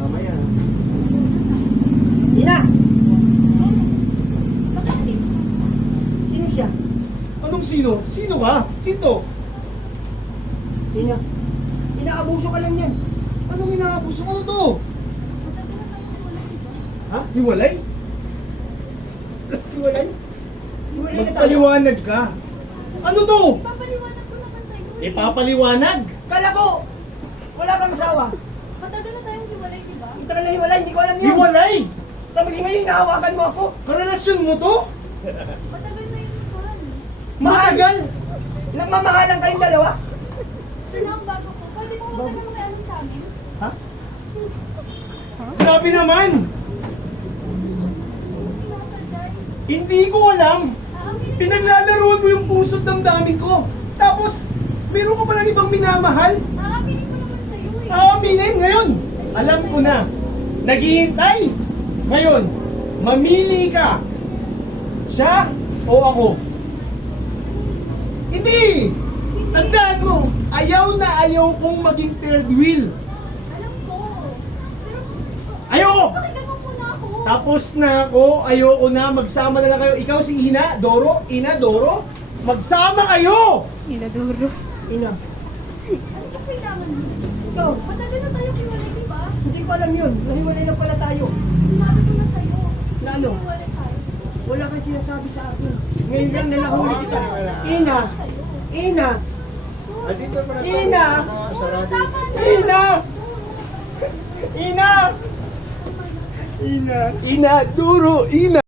Mamaya. Ina! Sino siya? Anong sino? Sino ka? Sino? Ina. Inaabuso ka lang yan. Anong inaabuso? Ano to? Ha? Hiwalay? Hiwalay? Hiwalay na tayo. Magpaliwanag ka. Ano to? Papaliwanag ko naman sa iyo. Ipapaliwanag? Kala ko! Wala kang asawa. Matagal na tayong hiwalay, di ba? Ito ka na hiwalay, hindi ko alam yun. Hiwalay? Tapos ngayon, hinahawakan mo ako. Karelasyon mo to? Matagal na yung mahal. Matagal? Nagmamahalan kayong dalawa? Sir, na ang bago ko. Pwede mo matagal mo may alam sa amin? Ha? Grabe naman! Sinasadya. Hindi ko alam. Aaminin Pinaglalaroan mo yung puso't damdamin ko. Tapos, meron ka palang ibang minamahal. Aaminin ko naman sa iyo eh. Aaminin ngayon. Alam ko na. Naghihintay. Ngayon, mamili ka. Siya o ako? Hindi! Tandaan mo, ayaw na ayaw kong maging third wheel. Alam ko. Pero, Ayoko! pakinggan mo muna ako. Tapos na ako, ayoko na, magsama na lang kayo. Ikaw si Ina, Doro, Ina, Doro, magsama kayo! Inaduro. Ina. Ano ka kailangan mo? Ikaw, Matagal na tayong hiwalay, di ba? hindi ko alam yun. Nahiwalay lang pala tayo. Sinabi ko na sa'yo. Na ano? Hiwalay tayo. Wala kang sinasabi sa akin. Ngayon lang nalahuli kita. Ina! Sa'yo. Ina! Andito pa na Ina! sa radio. Tama na. Ina! Ina! Ina! Ina, Doro, Ina!